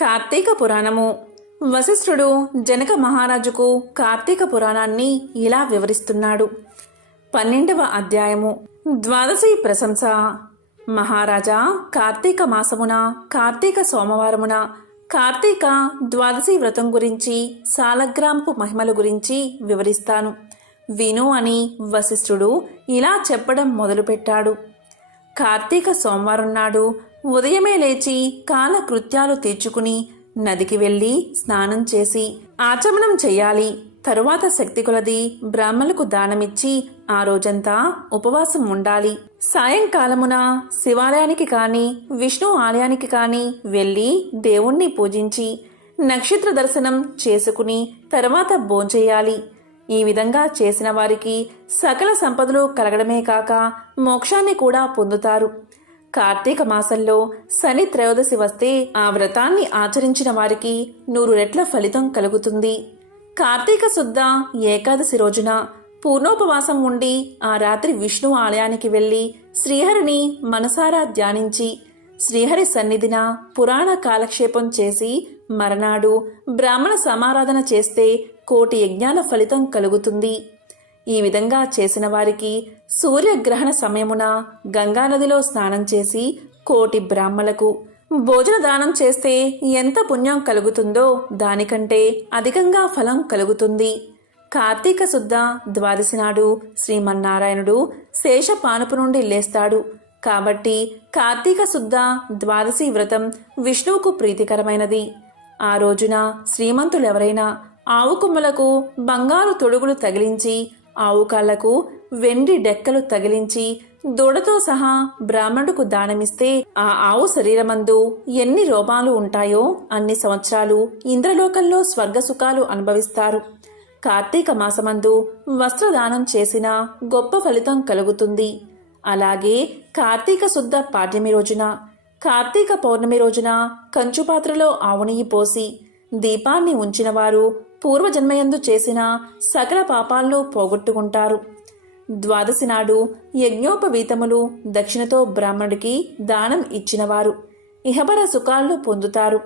కార్తీక పురాణము. వశిష్ఠుడు జనక మహారాజుకు కార్తీక పురాణాన్ని ఇలా వివరిస్తున్నాడు. పన్నెండవ అధ్యాయము. ద్వాదశి ప్రశంస. మహారాజా కార్తీక మాసమున కార్తీక సోమవారమున కార్తీక ద్వాదశి వ్రతం గురించి సాలగ్రాంపు మహిమల గురించి వివరిస్తాను. విను అని వశిష్ఠుడు ఇలా చెప్పడం మొదలుపెట్టాడు. కార్తీక సోమవారం నాడు ఉదయమే లేచి కాలకృత్యాలు తీర్చుకుని నదికి వెళ్ళి స్నానం చేసి ఆచమనం చేయాలి. తరువాత శక్తి కొలది బ్రాహ్మలకు దానమిచ్చి ఆ రోజంతా ఉపవాసం ఉండాలి. సాయంకాలమున శివాలయానికి కాని విష్ణు ఆలయానికి కాని వెళ్ళి దేవుణ్ణి పూజించి నక్షత్ర దర్శనం చేసుకుని తర్వాత భోంచేయాలి. ఈ విధంగా చేసిన వారికి సకల సంపదలు కలగడమే కాక మోక్షాన్ని కూడా పొందుతారు. కార్తీక మాసంలో శని త్రయోదశి వస్తే ఆ వ్రతాన్ని ఆచరించిన వారికి నూరు రెట్ల ఫలితం కలుగుతుంది. కార్తీక శుద్ధ ఏకాదశి రోజున పూర్ణోపవాసం ఉండి ఆ రాత్రి విష్ణు ఆలయానికి వెళ్ళి శ్రీహరిని మనసారా ధ్యానించి శ్రీహరి సన్నిధిన పురాణ కాలక్షేపం చేసి మరనాడు బ్రాహ్మణ సమారాధన చేస్తే కోటి యజ్ఞాల ఫలితం కలుగుతుంది. ఈ విధంగా చేసిన వారికి సూర్యగ్రహణ సమయమున గంగానదిలో స్నానం చేసి కోటి బ్రాహ్మలకు భోజన దానం చేస్తే ఎంత పుణ్యం కలుగుతుందో దానికంటే అధికంగా ఫలం కలుగుతుంది. కార్తీక శుద్ధ ద్వాదశి నాడు శ్రీమన్నారాయణుడు శేషపానుపు నుండి లేస్తాడు. కాబట్టి కార్తీక శుద్ధ ద్వాదశి వ్రతం విష్ణువుకు ప్రీతికరమైనది. ఆ రోజున శ్రీమంతులెవరైనా ఆవుకుమ్మలకు బంగారు తొడుగులు తగిలించి ఆవు కాళ్ళకు వెండి డెక్కలు తగిలించి దూడతో సహా బ్రాహ్మణుడికి దానమిస్తే ఆ ఆవు శరీరమందు ఎన్ని రోమాలు ఉంటాయో అన్ని సంవత్సరాలు ఇంద్రలోకంలో స్వర్గ సుఖాలు అనుభవిస్తారు. కార్తీక మాసమందు వస్త్రదానం చేసిన గొప్ప ఫలితం కలుగుతుంది. అలాగే కార్తీక శుద్ధ పాడ్యమి రోజున కార్తీక పౌర్ణమి రోజున కంచు పాత్రలో ఆవు నెయ్యి పోసి దీపాన్ని ఉంచినవారు పూర్వజన్మయందు చేసిన సకల పాపాలను పోగొట్టుకుంటారు. ద్వాదశి నాడు యజ్ఞోపవీతములు దక్షిణతో బ్రాహ్మణుడికి దానం ఇచ్చినవారు. ఇహపర సుఖాలను పొందుతారు.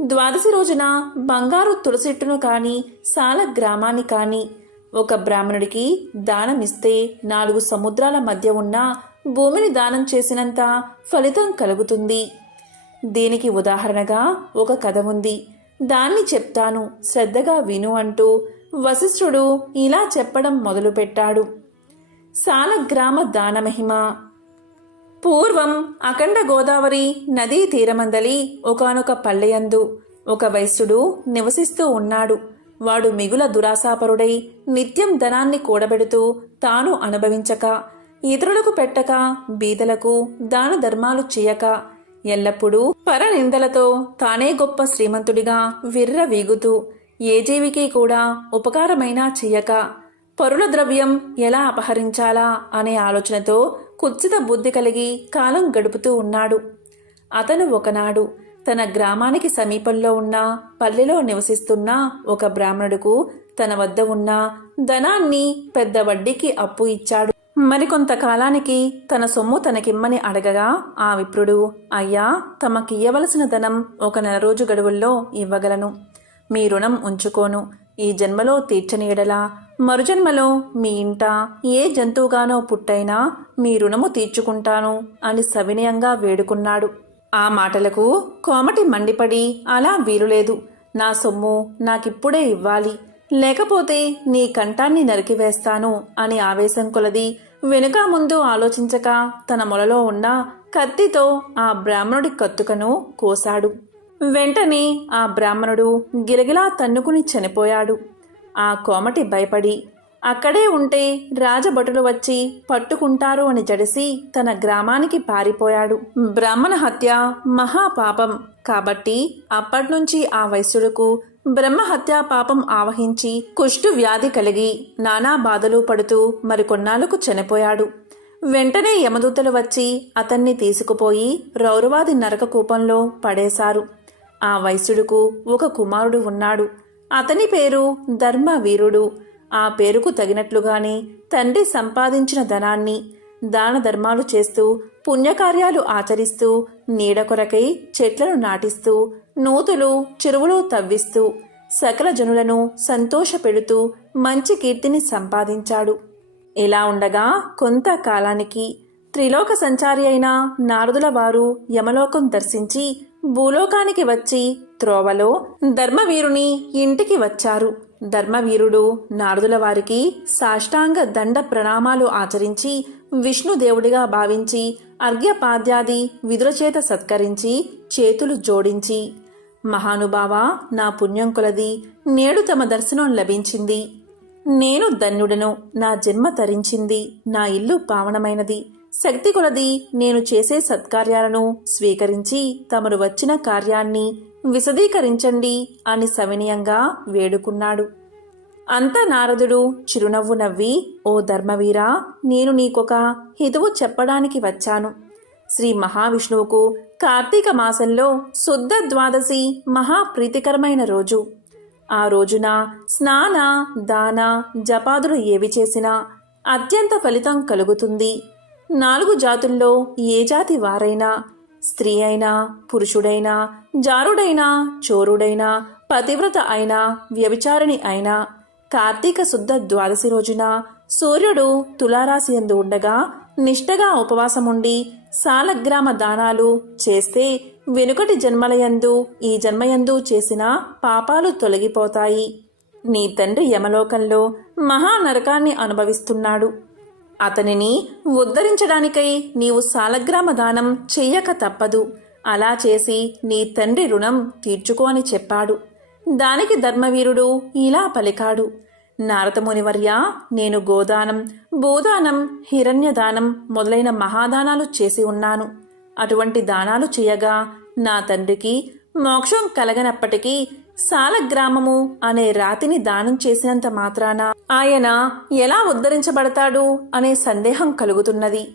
ద్వాదశి రోజున బంగారు తులసిట్టును కాని సాల గ్రామాన్ని కాని ఒక బ్రాహ్మణుడికి దానం ఇస్తే నాలుగు సముద్రాల మధ్య ఉన్న భూమిని దానం చేసినంత ఫలితం కలుగుతుంది. దీనికి ఉదాహరణగా ఒక కథ ఉంది. దాన్ని చెప్తాను. శ్రద్ధగా విను అంటూ వశిష్ఠుడు ఇలా చెప్పడం మొదలుపెట్టాడు. సాలగ్రామ దానమహిమ పూర్వం అఖండ గోదావరి నదీ తీరమందలి ఒకనొక పల్లెయందు ఒక వైశ్యుడు నివసిస్తూ ఉన్నాడు. వాడు మిగుల దురాశాపరుడై నిత్యం ధనాన్ని కూడబెడుతూ తాను అనుభవించక ఇతరులకు పెట్టక బీదలకు దాన ధర్మాలు చేయక ఎల్లప్పుడూ పరనిందలతో తానే గొప్ప శ్రీమంతుడిగా విర్ర వీగుతూ ఏ జీవికి కూడా ఉపకారమైనా చెయ్యక పరుల ద్రవ్యం ఎలా అపహరించాలా అనే ఆలోచనతో కుత్సిత బుద్ధి కలిగి కాలం గడుపుతూ ఉన్నాడు. అతను ఒకనాడు తన గ్రామానికి సమీపంలో ఉన్న పల్లెలో నివసిస్తున్న ఒక బ్రాహ్మణుడుకు తన వద్ద ఉన్న ధనాన్ని పెద్ద వడ్డీకి అప్పు ఇచ్చాడు. మరికొంతకాలానికి తన సొమ్ము తనకిమ్మని అడగగా ఆ విప్రుడు అయ్యా తమకియ్యవలసిన ధనం ఒక నెల రోజు గడువుల్లో ఇవ్వగలను. మీ రుణం ఉంచుకోను. ఈ జన్మలో తీర్చని ఎడలా మరుజన్మలో మీ ఇంట ఏ జంతువుగానో పుట్టైనా మీ రుణము తీర్చుకుంటాను అని సవినయంగా వేడుకున్నాడు. ఆ మాటలకు కోమటి మండిపడి అలా వీలులేదు. నా సొమ్ము నాకిప్పుడే ఇవ్వాలి. లేకపోతే నీ కంఠాన్ని నరికివేస్తాను అని ఆవేశం కొలది. వెనుక ముందు ఆలోచించక తన మొలలో ఉన్న కత్తితో ఆ బ్రాహ్మణుడి కత్తుకను కోశాడు. వెంటనే ఆ బ్రాహ్మణుడు గిలగిలా తన్నుకుని చనిపోయాడు. ఆ కోమటి భయపడి అక్కడే ఉంటే రాజభటులు వచ్చి పట్టుకుంటారు అని జడిసి తన గ్రామానికి పారిపోయాడు. బ్రాహ్మణ హత్య మహాపాపం. కాబట్టి అప్పట్నుంచి ఆ వైశ్యుడుకు బ్రహ్మహత్యా పాపం ఆవహించి కుష్టు వ్యాధి కలిగి నానా బాధలు పడుతూ మరికొన్నాళ్ళకు చనిపోయాడు. వెంటనే యమదూతలు వచ్చి అతన్ని తీసుకుపోయి రౌరవాది నరక కూపంలో పడేశారు. ఆ వైశ్యుడుకు ఒక కుమారుడు ఉన్నాడు. అతని పేరు ధర్మవీరుడు. ఆ పేరుకు తగినట్లుగానే తండ్రి సంపాదించిన ధనాన్ని దాన ధర్మాలు చేస్తూ పుణ్యకార్యాలు ఆచరిస్తూ నీడ కొరకై చెట్లను నాటిస్తూ నూతులు చెరువులు తవ్విస్తూ సకల జనులను సంతోషపెడుతూ మంచి కీర్తిని సంపాదించాడు. ఇలా ఉండగా కొంతకాలానికి త్రిలోక సంచారి అయిన నారదుల వారు యమలోకం దర్శించి భూలోకానికి వచ్చి త్రోవలో ధర్మవీరుని ఇంటికి వచ్చారు. ధర్మవీరుడు నారదుల వారికి సాష్టాంగ దండ ప్రణామాలు ఆచరించి విష్ణుదేవుడిగా భావించి అర్ఘ్యపాద్యాది విధుల చేత సత్కరించి చేతులు జోడించి మహానుభావ నా పుణ్యం కొలది నేడు తమ దర్శనం లభించింది. నేను ధన్యుడను నా జన్మ తరించింది నా ఇల్లు పావనమైనది. శక్తి కొలది నేను చేసే సత్కార్యాలను స్వీకరించి తమరు వచ్చిన కార్యాన్ని విశదీకరించండి అని సవినయంగా వేడుకున్నాడు. అంత నారదుడు చిరునవ్వు నవ్వి ఓ ధర్మవీరా నేను నీకొక హితువు చెప్పడానికి వచ్చాను. శ్రీ మహావిష్ణువుకు కార్తీక మాసంలో శుద్ధ ద్వాదశి మహాప్రీతికరమైన రోజు. ఆ రోజున స్నాన దాన జపాదులు ఏవి చేసినా అత్యంత ఫలితం కలుగుతుంది. నాలుగు జాతుల్లో ఏ జాతి వారైనా స్త్రీ అయినా పురుషుడైనా జారుడైనా చోరుడైనా పతివ్రత అయినా వ్యభిచారిణి అయినా కార్తీక శుద్ధ ద్వాదశి రోజున సూర్యుడు తులారాశి ఎందు ఉండగా నిష్టగా ఉపవాసముండి సాలగ్రామ దానాలు చేస్తే వెనుకటి జన్మలయందు ఈ జన్మయందు చేసిన పాపాలు తొలగిపోతాయి. నీ తండ్రి యమలోకంలో మహానరకాన్ని అనుభవిస్తున్నాడు. అతనిని ఉద్ధరించడానికై నీవు సాలగ్రామ దానం చెయ్యక తప్పదు. అలా చేసి నీ తండ్రి రుణం తీర్చుకో అని చెప్పాడు. దానికి ధర్మవీరుడు ఇలా పలికాడు. నారదమునివర్య నేను గోదానం భూదానం హిరణ్యదానం మొదలైన మహాదానాలు చేసి ఉన్నాను. అటువంటి దానాలు చేయగా నా తండ్రికి మోక్షం కలగనప్పటికీ సాలగ్రామము అనే రాతిని దానం చేసినంత మాత్రాన ఆయన ఎలా ఉద్ధరించబడతాడు అనే సందేహం కలుగుతున్నది.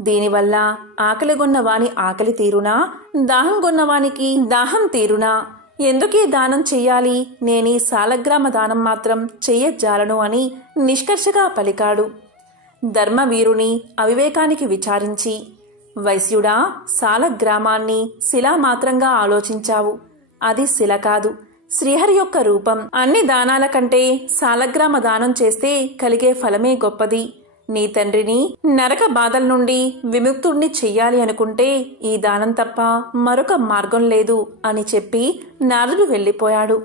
దీనివల్ల ఆకలిగొన్నవాని ఆకలి తీరునా దాహంగొన్నవానికి దాహం తీరునా? ఎందుకీ దానం చెయ్యాలి? నేనీ సాలగ్రామ దానం మాత్రం చెయ్యజాలను అని నిష్కర్షగా పలికాడు. ధర్మవీరుని అవివేకానికి విచారించి వైశ్యుడా సాలగ్రామాన్ని శిలామాత్రంగా ఆలోచించావు. అది శిల కాదు శ్రీహరి యొక్క రూపం. అన్ని దానాల కంటే సాలగ్రామ దానం చేస్తే కలిగే ఫలమే గొప్పది. నీ తండ్రిని నరక బాధల నుండి విముక్తుణ్ణి చెయ్యాలి అనుకుంటే ఈ దానం తప్ప మరొక మార్గం లేదు అని చెప్పి నారదుడు వెళ్ళిపోయాడు.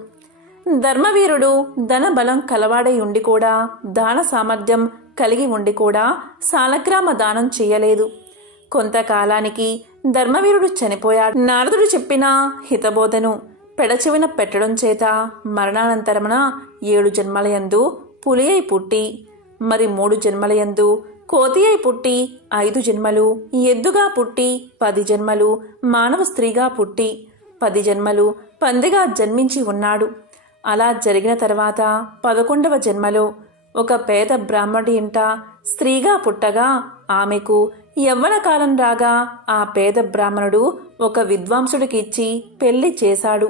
ధర్మవీరుడు ధన బలం కలవాడై ఉండి కూడా దాన సామర్థ్యం కలిగి ఉండి కూడా సాలగ్రామ దానం చేయలేదు కొంతకాలానికి ధర్మవీరుడు చనిపోయాడు. నారదుడు చెప్పిన హితబోధను పెడచెవిన పెట్టడం చేత మరణానంతరమున ఏడు జన్మలయందు పులి అయి పుట్టి మరి మూడు జన్మలయందు కోతి అయి పుట్టి ఐదు జన్మలు ఎద్దుగా పుట్టి పది జన్మలు మానవ స్త్రీగా పుట్టి పది జన్మలు పందిగా జన్మించి ఉన్నాడు. అలా జరిగిన తర్వాత పదకొండవ జన్మలో ఒక పేద బ్రాహ్మడి ఇంట స్త్రీగా పుట్టగా ఆమెకు యవ్వన కాలం రాగా ఆ పేద బ్రాహ్మణుడు ఒక విద్వాంసుడికి ఇచ్చి పెళ్ళి చేశాడు.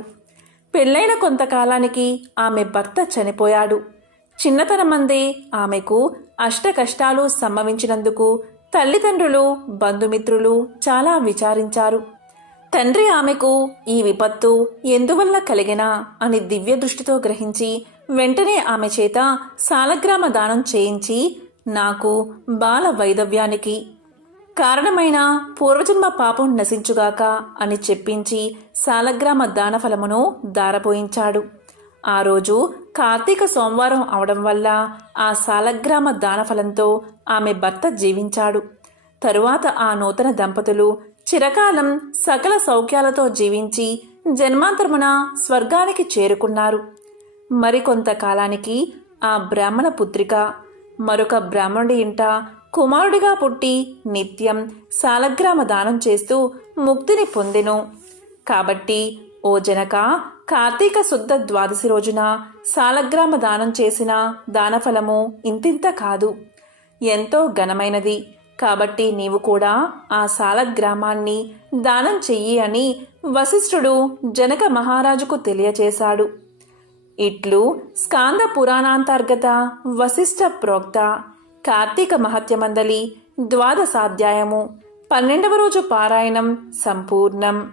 పెళ్ళైన కొంతకాలానికి ఆమె భర్త చనిపోయాడు. చిన్నతనమందే ఆమెకు అష్ట కష్టాలు సంభవించినందుకు తల్లిదండ్రులు బంధుమిత్రులు చాలా విచారించారు. తండ్రి ఆమెకు ఈ విపత్తు ఎందువల్ల కలిగినా అని దివ్య దృష్టితో గ్రహించి వెంటనే ఆమె చేత సాలగ్రామ దానం చేయించి నాకు బాల వైదవ్యానికి కారణమైన పూర్వజన్మ పాపం నశించుగాక అని చెప్పించి సాలగ్రామ దానఫలమును దారపోయించాడు ఆ రోజు కార్తీక సోమవారం అవడం వల్ల ఆ సాలగ్రామ దానఫలంతో ఆమె భర్త జీవించాడు. తరువాత ఆ నూతన దంపతులు చిరకాలం సకల సౌఖ్యాలతో జీవించి జన్మాంతరమున స్వర్గానికి చేరుకున్నారు. మరికొంతకాలానికి ఆ బ్రాహ్మణ పుత్రిక మరొక బ్రాహ్మణుడి ఇంట కుమారుడిగా పుట్టి నిత్యం సాలగ్రామ దానం చేస్తూ ముక్తిని పొందెను. కాబట్టి ఓ జనక కార్తీక శుద్ధ ద్వాదశి రోజున సాలగ్రామ దానం చేసిన దానఫలము ఇంతింత కాదు. ఎంతో ఘనమైనది. కాబట్టి నీవు కూడా ఆ సాలగ్రామాన్ని దానం చెయ్యి అని వశిష్ఠుడు జనక మహారాజుకు తెలియచేశాడు. ఇట్లు స్కాంద పురాణాంతర్గత వశిష్ఠ ప్రోక్త కార్తీక మహత్యమందలి ద్వాదశాధ్యాయము పన్నెండవ రోజు పారాయణం సంపూర్ణం.